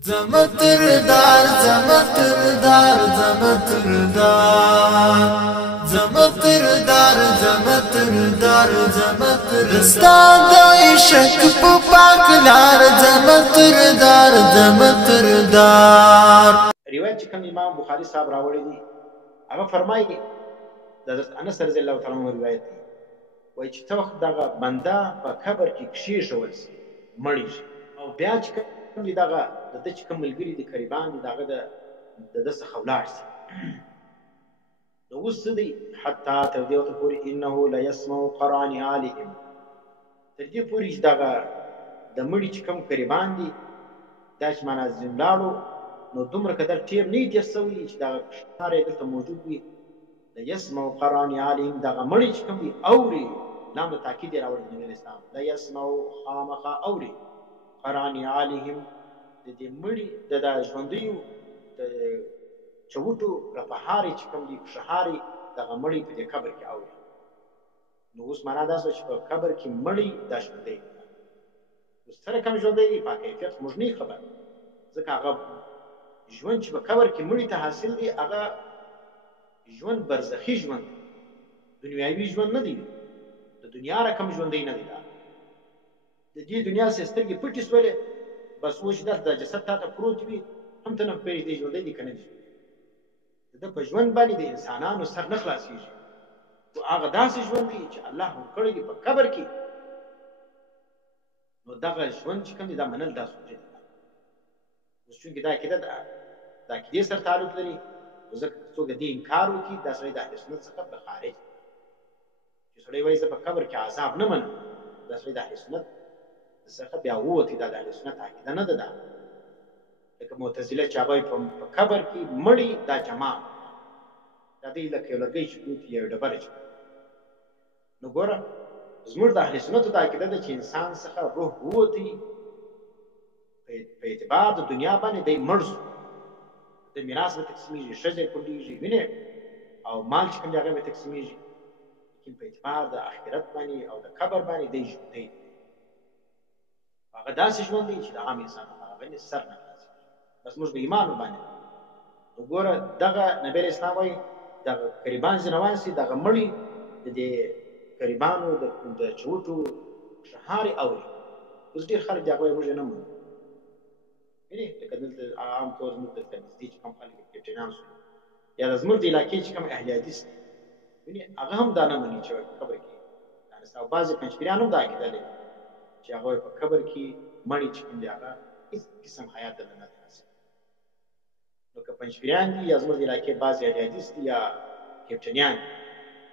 زمتردار زمتردار زمتردار زمتردار زمتردار زمتردار استاد عشق په پاک لار زمتردار زمتردار. روایت چې کوم امام بخاری صاحب راوړی دی هغه فرمایي د حضرت انس رضی الله تعالی عنہ روایت دی وایي چې څه وخت دغه بنده په قبر کې کښېښول شي مړی شي او بیا چې کوم دی دغه د ده چې کوم ملګري دي قریبان دي د هغه د ده څخه ولاړ شي نو اوس څه دی حتی تر دې وخته پورې انه لیسمع قران آلهم تر دې پورې چې دغه د مړي چې کوم قریبان دي دا چې معنا ځینې ولاړو نو دومره قدر ټیم نه وي تېر شوی چې دغه ښار یې دلته موجود وي لیسمع قران آلهم دغه مړي چې کوم دي اوري لام د تاکید یې راوړی د نبي اسلام لیسمع خامخا اوري قران آلهم د دې مړي د ژوندیو د چوټو رپهارې چې کوم دي کښهارې دغه مړي په دې قبر کې اوري نو اوس معنا دا شوه چې په قبر کې مړي دا ژوندی اوس سره کوم ژوندی دی په کیفیت موږ نه خبر ځکه هغه ژوند چې په قبر کې مړي ته حاصل دی هغه ژوند برزخي ژوند دی دنیاوي ژوند نه دی د دنیا رقم ژوندی نه دی دا د دې دنیا سې سترګې پټې شولې بس اوس چې دا جسد تا ته پروت وي هم ته نه پوهېږې دی ژوندی دی که نه دی د ده په ژوند باندې د انسانانو سر نه خلاصېږي خو هغه داسې ژوند دی چې الله هم کړی دی په قبر کې نو دغه ژوند چې کوم دی دا منل دا سوچه دی اوس چونکې دا عقیده ده د عقیدې سره تعلق لري ځکه څوک د دې انکار وکړي دا سړی د اهل سنت څخه به خارج چې سړی وایي زه په قبر کې عذاب نه منم دا سړی د اهل سنت څخه بیا ووتې دا د اهل سنت عقیده نه ده دا لکه معتزله چې هغوی په قبر کې مړي دا جمع دا دوی لکه یو لرګی چې پروت وي یو ډبره چې نو ګوره زموږ د اهل سنتو دا عقیده ده چې انسان څخه روح ووتی په اعتبار د دنیا باندې دی مړ شو د میراث به تقسیمیږي ښځې کونډېږي وینې او مال چې کوم دی هغه به تقسیمیږي لیکن په اعتبار د آخرت باندې او د قبر باندې دی ژوندی دی هغه داسې ژوند دی چې د عام انسان هغه باندې سر نه خلاصېږي بس موږ به ایمان وباندې نو ګوره دغه نبی اسلام وایي دغه قریبان ځینې روان شي دغه مړي د دې قریبانو د چوټو ښهارې اوري اوس ډېر خلک د هغه وایي موږ یې نه منو وینې لکه دلته عام طور زموږ دلته نږدې چې کوم خلک کیپټنان شول یا د زموږ د علاقې چې کوم اهل حدیث دي وینې هغه هم دا نه مني چې قبر کې او بعضې پنجپیریان هم دا عقیده لري چې هغه په قبر کې مړي چې کوم دی هغه هېڅ قسم حیات دلته نه دی حاصل نو که پنجپیریان دي یا زموږ د علاقې بعضې اهل حدیث دي یا کیپټنیان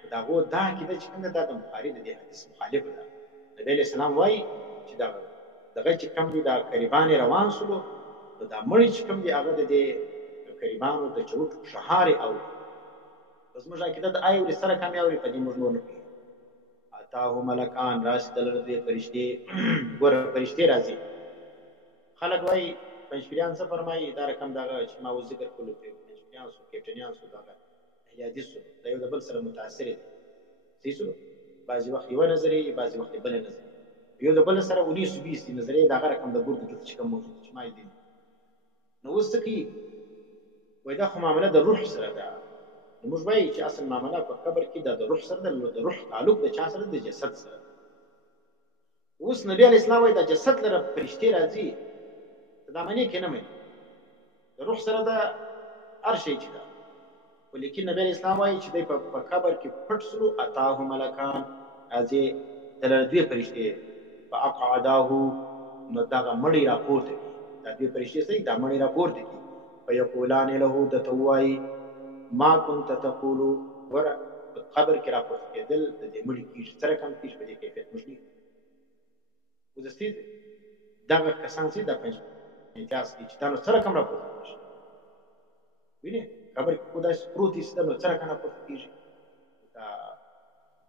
دي د هغو دا عقیده چې کوم ده دا د بخاري د دې حدیث مخالفه ده نبي علیه السلام وایي چې دغه چې کوم دي دا قریبان یې روان شولو نو دا مړي چې کوم دي هغه د دې قریبانو د چوټو ښهارې اوري بس موږ عقیده د اوري سره کم یې اوري په دې موږ نور نه پوهېږو اتاه ملکان راشي دلته دوی فرشتې ګوره فرشتې راځي خلک وایي پنجپیریان څه فرمایي دا رقم دغه چې ما اوس ذکر کولو پنجپیریان شو کیپټنیان شو دغه اهل حدیث شو دا یو د بل سره متاثرې دي صحیح شولو بعضې وخت یوه نظریې بعضې وخت بله نظریې یو د بل سره 1920 دي نظریې د هغه رقم د ګور د دلته چې کوم موجود چې ما یې دي نو اوس څه کوي وایي دا خو معامله د روح سره ده نو موږ وایي چې اصل معامله په قبر کې دا د روح سره ده د روح تعلق د چا سره د جسد سره اوس نبي علیه السلام وایي دا جسد لره فرشتې راځي ته دا منې کې نه منې د روح سره ده هر شی چې ده خو لیکن نبي علیه السلام وایي چې دی په قبر کې پټ سلو اتاه ملکان راځي دلته دوی فرشتې فاقعداه نو دغه مړی راپورته کړي دا دوی فرشتې څه دا مړی راپورته کړي فیقولان له درته ووایي ما كنت تقول ګوره په قبر کې راپورته کېدل د دې مړي کېږي څه رقم کېږي په دې کیفیت موږ نه اوس دستې دغه کسان چې دا پنځه امتیاز کوي چې دا نو څه رقم راپورته کېږي وینې قبر کې خو داسې پروت وي چې دا نو څه رقم راپورته کېږي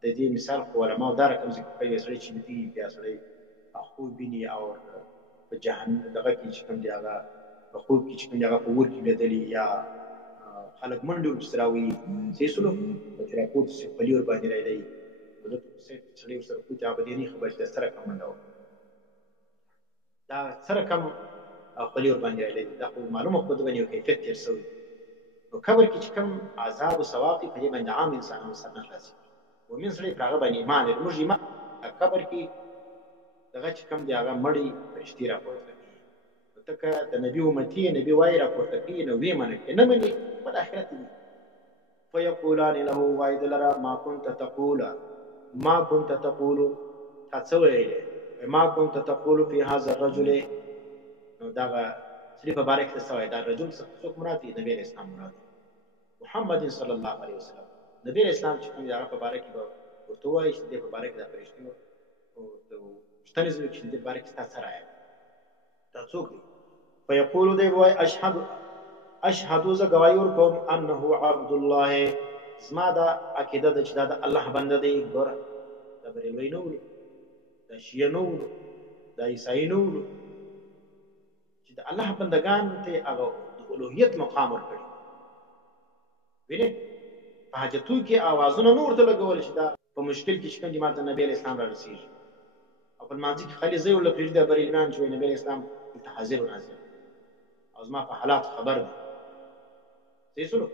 د دې مثال خو علماو دا رقم ذکر کوي یو سړی چې ویدي بیا سړی خوب ویني او په جهنم دغه کې چې کوم دی هغه په خوب کې چې کوم دی هغه په اور کې لیدلي یا خلک منډې ورپسې راوهي صحیح شولو چې راپورته شي خولي ورباندې رایلوي دلته سړی ورسره پروت هغه به دې نه خبر چې دا څه رقم منډه وه دا څه رقم او خپلې ورباندې راغلی دی دا خو معلومه په ده باندې یو کیفیت تېر شوی نو قبر کې چې کوم عذاب او ثواب دی په دې باندې عام انسانانو سر نه خلاصېږي مؤمن سړی پر هغه باندې ایمان لري موږ ایمان قبر کې دغه چې کوم دی هغه مړی فرشتې راپورته کوي نو ته که د نبي امتي نبي وایي راپورته کوي نو ویې منه که نه منې خپل آخرت وي فیقولان له وایي د لره ما كنت تقول تا څه ویلې ما كنت تقول في هذا الرجل نو دغه سړي په باره کې څه وایي دا رجل څوک مراد دی نبي علیه السلام مراد محمد صلی الله علیه وسلم نبی علیه السلام چې کوم دی هغه په باره کې به ورته ووایي چې دې په باره کې دا فرشتې پوښتنې زموږ چې دې په باره کې ستا څه رایه دا څوک دی فیقولو دی به وایي اشهدو زه ګواهي ورکوم انه عبد الله زما دا عقیده ده چې دا د الله بنده دی ګوره دا بریلوی نه ولو دا شیعه نه ولو دا عیسایي نه ولو چې د الله بندګان ته هغه د الوهیت مقام ورکړي وینې په حاجتو کې اوازونه نه ورته لګول چې دا په مشکل کې چې کوم دي ماته نبي علیه السلام را رسېږي او په لمانځه کې خالي زه ورله پرېږدي بریلیان چې وایي نبي علیه السلام دلته حاضر و ناظر او زما په حالاتو خبر دی صحیح سلو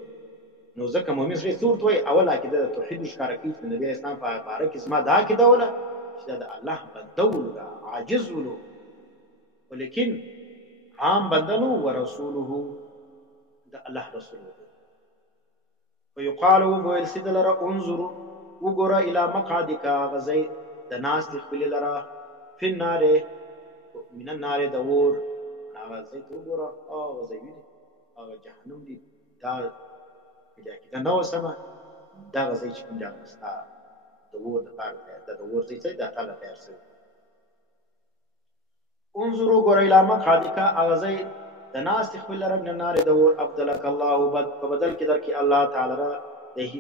نو ځکه مؤمن سړی څه ورته وایي اول عقیده د توحید ښکاره کوي چې د نبي علیه السلام په باره کې زما دا عقیده وله چې دا د الله بنده ولو دا عاجز ولو ولیکن عام بنده نو ورسوله د الله رسول و ویقال وویل سي د لره انظر وګوره الی مقعدک هغه ځای د ناستې خپلې لره فی النار من النار د اور هغه ځای ته وګوره هغه ځای وینې هغه جهنم دی دا دې عقیده نه وه سمه دغه ځای چې کوم دی هغه ستا د اور دپاره د اور ځای څه دی دا تا له تیار شوی انظر وګوره الی مقعدک هغه ځای د ناستې خپل لره من النار د اور ابدلک الله په بدل کې درکړي الله تعالی را به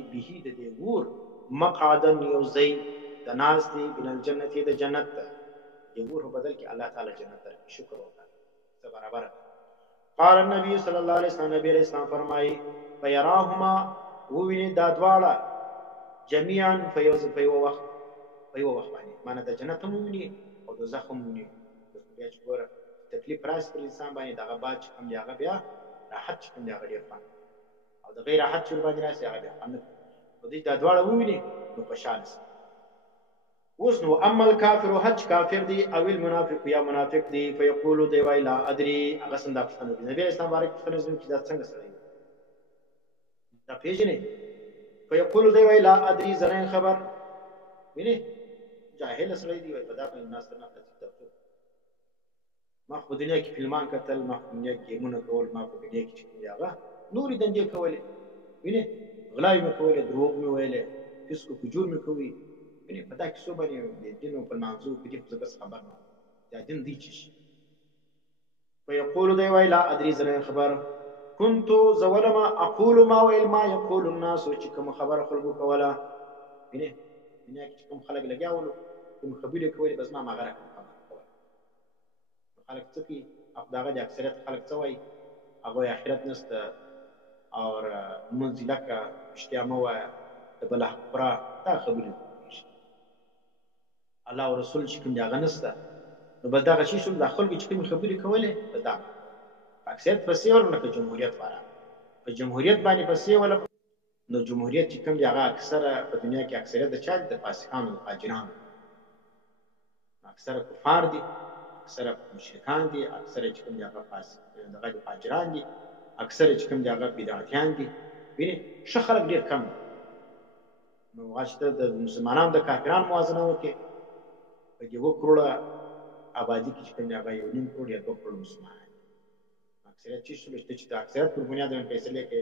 د دې اور مقعدا یو ځای د ناستې من الجنت د جنت ته د اور په بدل کې الله تعالی جنت درکړي شکر وکړه څه برابره قال النبي صلی الله علیه وسلم نبی علیه السلام فرمایي فیراهما وویني دا دواړه جمیعا په یو وخت باندې معنی د جنت هم وویني او دوزخ هم وویني بیا چې ګوره تکلیف راشي پر انسان باندې دغه باد چې کوم دی هغه بیا راحت چې کوم دی هغه ډېر خوند او د غیر راحت چې ورباندې راشي هغه بیا خوند نو دوی دا دواړه وویني نو خوشحاله شي اوس نو اما الکافر حج کافر دی او المنافق یا منافق دی فیقولو دی وای لا ادري هغه څنګه پوښتنه کوي نبی اسلام بارک پوښتنه کوي چې دا څنګه سره دا پیژنې فیقولو دی وای لا ادري زنه خبر ویني جاهل سره دی وای په دا په ناس نه تاسو ما په دنیا کې فلمان کتل ما په دنیا کې ګیمونه کول ما په دنیا کې چې هغه نورې دندې کولې وینې غلاوې مې کولې دروغ مې ویلې فسق او فجور مې کوي وینې په دا کیسو باندې د دین په لمانځو په دې خو بس خبر نه دا دین دی چې فیقول دی وای لا ادري زنه خبر كنت زولما اقول ما ویل ما يقول الناس چې کوم خبر خلکو کوله وینې دنیا کې کوم خلک لګیاولو کوم خبرې کولې بس ما غره خلق څه کوي او دغه د اکثریت خلق څه وایي هغوی آخرت نشته او لمونځ یې لکه رښتیا مه وایه د بل حق پوره دا خبرې الله او رسول چې کوم دی هغه نشته نو بس دغه شي شول دا خلکو چې کومې خبرې کولې بس دا په اکثریت پسې ول لکه جمهوریت واره په جمهوریت باندې پسې وله نو جمهوریت چې کوم دی هغه اکثره په دنیا کې اکثریت د چا دي د فاسقانو د فاجرانو اکثره کفار دي اکثره مشرکان دي اکثره چې کوم دي هغه فاسق دغه دي فاجران دي اکثره چې کوم دي هغه بدعتیان دي وینې ښه خلک ډېر کم دي نو هغه چې د مسلمانانو د کافرانو موازنه وکړې په دې 2 کروړه آبادي کې چې کوم دي هغه 1.5 کروړ یا 2 کروړ مسلمانان اکثریت چې شول چې د اکثریت پر بنیاد باندې فیصلې کې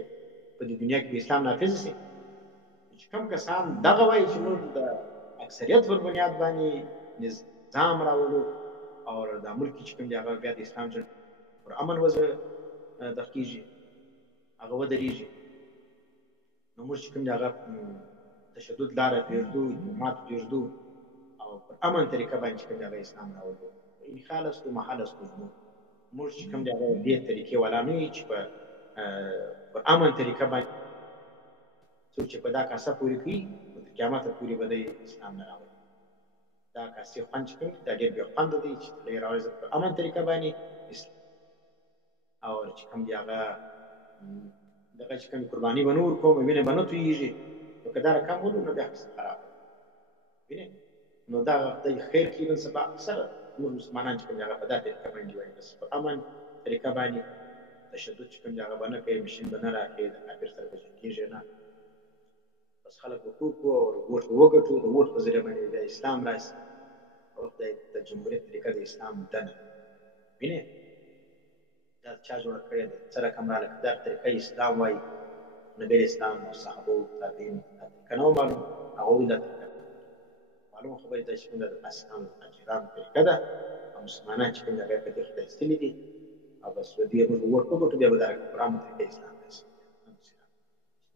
په دې دنیا کې د اسلام نافذ شي چې کوم کسان دغه وایي چې موږ د اکثریت پر بنیاد باندې نظام راولو او د ملک چې کوم دی هغه بیا د اسلام پر امن وضع دقیږي هغه ودرېږي نو موږ چې کوم دی هغه تشدد لاره پرېږدو جماعت پرېږدو او پر امن طریقه باندې چې کوم دی هغه اسلام راولو ان خالص و محلص موږ چې کوم دی هغه دې طریقې والا نه یو چې پر امن طریقه باندې څوک چې په دا کاسه پورې کوي تر قیامته پورې به د اسلام نه راولي دا کاسې خوند چې کوي دا ډېر بې خونده دی چې ډېر راوځي په امن طریقه باندې او چې کوم دی هغه دغه چې کوم قرباني به نور کوم وینه به نه تویېږي نو که دا رقم ولو نو بیا هسې خراب وینې نو دا د خیر کې نن سبا اکثره نور مسلمانان چې کوم دی هغه په دا طریقه باندې وایي بس په امن طریقه باندې تشدد چې کوم دی هغه به نه کوي مشین به نه راکړي د کافر سره به جنګېږي نه بس خلک حقوق او ووټ به وګټو د ووټ په ذریعه باندې بیا اسلام راشي او د جمهوریت طریقه د اسلام دنه وینې دا چا جوړه کړې ده څه رقم راغله که دا طریقه اسلام وایي نبی اسلام او صحابو تابعین دا طریقه نه و معلوم هغوی دا طریقه معلومه خبرې دا چې کوم ده د فاسقانو د فاجرانو طریقه ده او مسلمانان چې کوم د هغه په دې خدای ایستلي دي او بس په دې موږ ووټ وګټو بیا به دا قرآن طریقه اسلام راشي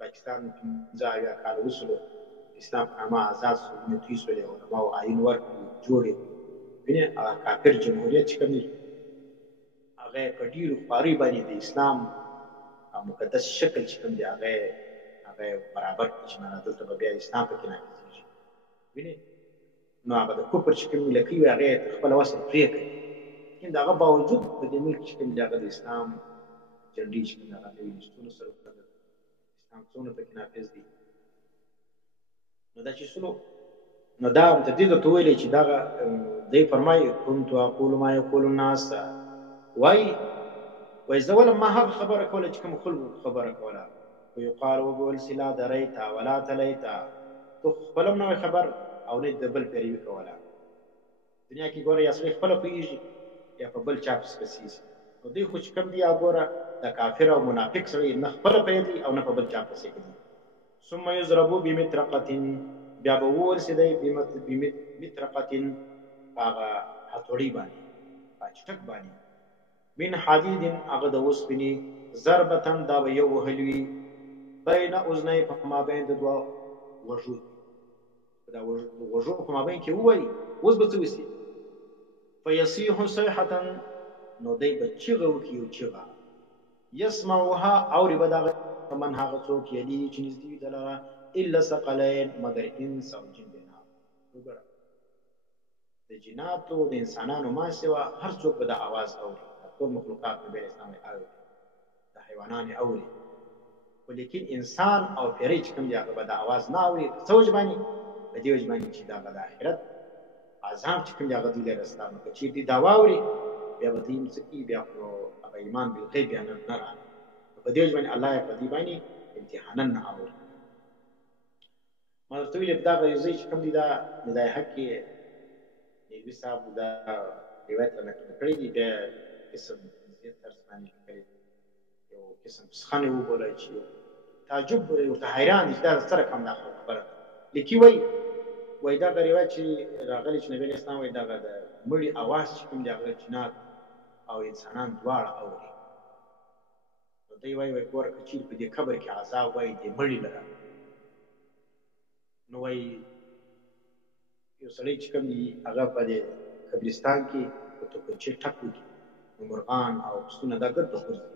پاکستان 15 اویا کاله وشولو اسلام په نامه ازاد شو وینې توی شولې علماو آیین ورکړي جوړ یې وینې هغه کافر جمهوریت چې کوم دی هغه په ډېرو خوارۍ باندې د اسلام مقدس شکل چې کوم دی هغه برابر کړي چې نه دلته به بیا اسلام پکې نافظېږي وینې نو هغه د کفر چې کوم لکۍ وي هغه یې تر خپله وسه پرې کوي لیکن د هغه باوجود په دې ملک چې کوم دی هغه د اسلام جنډې چې کوم دی هغه د وینستونو سره اسلام څونه پکې نافظ دي نو دا چې سلو نو دا هم تدې درته ویلی چې دغه دی فرمایي كنت اقول ما یقول الناس وایي زه ولم ما هغه خبره کوله چې کوم خلکو خبره کوله ویقال وبول لا دریته ولا تلیته تو خپل هم نه خبر او نه د بل پیروي کوله دنیا کې ګوره یا سړی خپله پوهېږي یا په بل چا پسې پسېږي نو دوی خو چې کوم دي ګوره د کافر او منافق سړی نه خپله پوهېدی او نه په بل چا پسې کوي ثم یضربو بمطرقة بیا به وورسېدی بمطرقة په هغه هتوړۍ باندې په چټک باندې من حدید هغه د اوسپنې ضربة دا به یو وهل وي بین اذنی په مابین د دوه غوږو دا غوږو په مابین کې ووایي اوس به څه وسي فیصیح صیحة نو دی به چیغه وکړي یو چیغه یسمعها اوري به دغه من هغه څوک یلي چې نږدې وي دلره الا ثقلین مګر انس او جن بنا وګوره د جناتو د انسانانو ما سوا هر څوک به د اواز اوري ټول مخلوقات نبی اسلام اوري د حیوانان اوري خو لیکن انسان او پیری چې کوم دی هغه به د اواز نه اوري په څه وجه باندې په دې وجه باندې چې دا به د آخرت عذاب چې کوم دی هغه دوی له رستا نو که چېرې دا واوري بیا به دوی څه کوي بیا خو هغه ایمان بالغیب بیا نه راغلی په دې وجه باندې الله یې په دې باندې امتحانا نه اوري ما درته ویلې په دغه یو ځای چې کوم دی دا حق کې نیلوي صاحب دا روایت را نقل کړی دی بیا قسم زیات طرز باندې لیکلی یو قسم پسخانې وبولئ چې تعجب ورته حیران دي چې دا څه رقم دا خبره لیکي وایي دغه روایت چې راغلی چې نبي اسلام وایي دغه د مړي اواز چې کوم دی هغه جنات او انسانان دواړه اوري نو دی وایي ګوره که چېرې په دې قبر کې عذاب وایي دې مړي لره نو وایي یو سړی چې کوم دی هغه په دې قبرستان کې په توپنچې ټک وکړي نو مرغان او پسونه دا ګرد وغورځي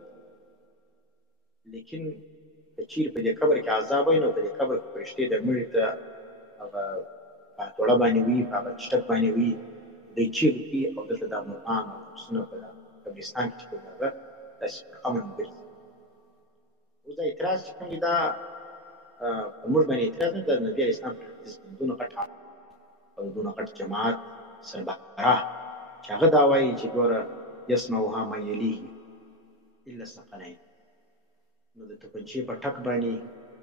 لیکن که چېرې په دې قبر کې عذاب وایي نو په دې قبر کې فرشتې د مړي ته هغه په هتوړه باندې وي په هغه چټک باندې وي دی چیغې کوي او دلته دا مرغان او پسونه په قبرستان کې چې کوم هغه داسې پر امن ګرځي اوس دا اعتراض چې کوم دی دا په موږ باندې اعتراض نه د نبي اسلام پر حدیث باندې دونه غټ او دونه غټ جماعت سربراه چې هغه دا وایي چې ګوره یسمعها من یلیه الا الثقلین نو د توپنچې په ټک باندې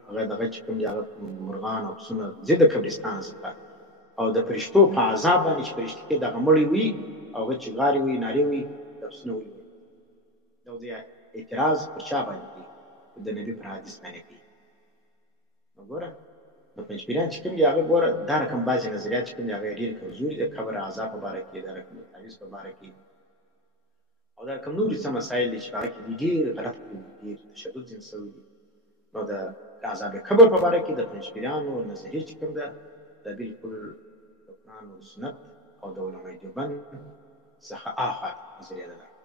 هغه دغه چې کوم دی هغه مرغان او پسونه ځي د قبرستان څخه او د فرشتو په عذاب باندې چې فرشتې دغه مړي وي او هغه چغارې وي نارې وي د پسونه وي دا اعتراض پر چا باندې کوي د نبي پر حدیث باندې کوي نو ګوره نو پنجپیران چې کوم دي هغه ګوره دا رقم بعضې نظریات چې کوم دي هغه ډېر کمزوري د قبر عذاب په باره کې دا رقم د تعویض په باره کې او دا رقم نورې څه مسایل دي چې په هغه کې ډېر غلط دي ډېر تشدد ځینې شوي دي نو د عذاب قبر په باره کې د پنجپیرانو نظریې چې کوم ده دا بالکل د قرآن و سنت او د علمای دیوبند څخه آخر نظریه ده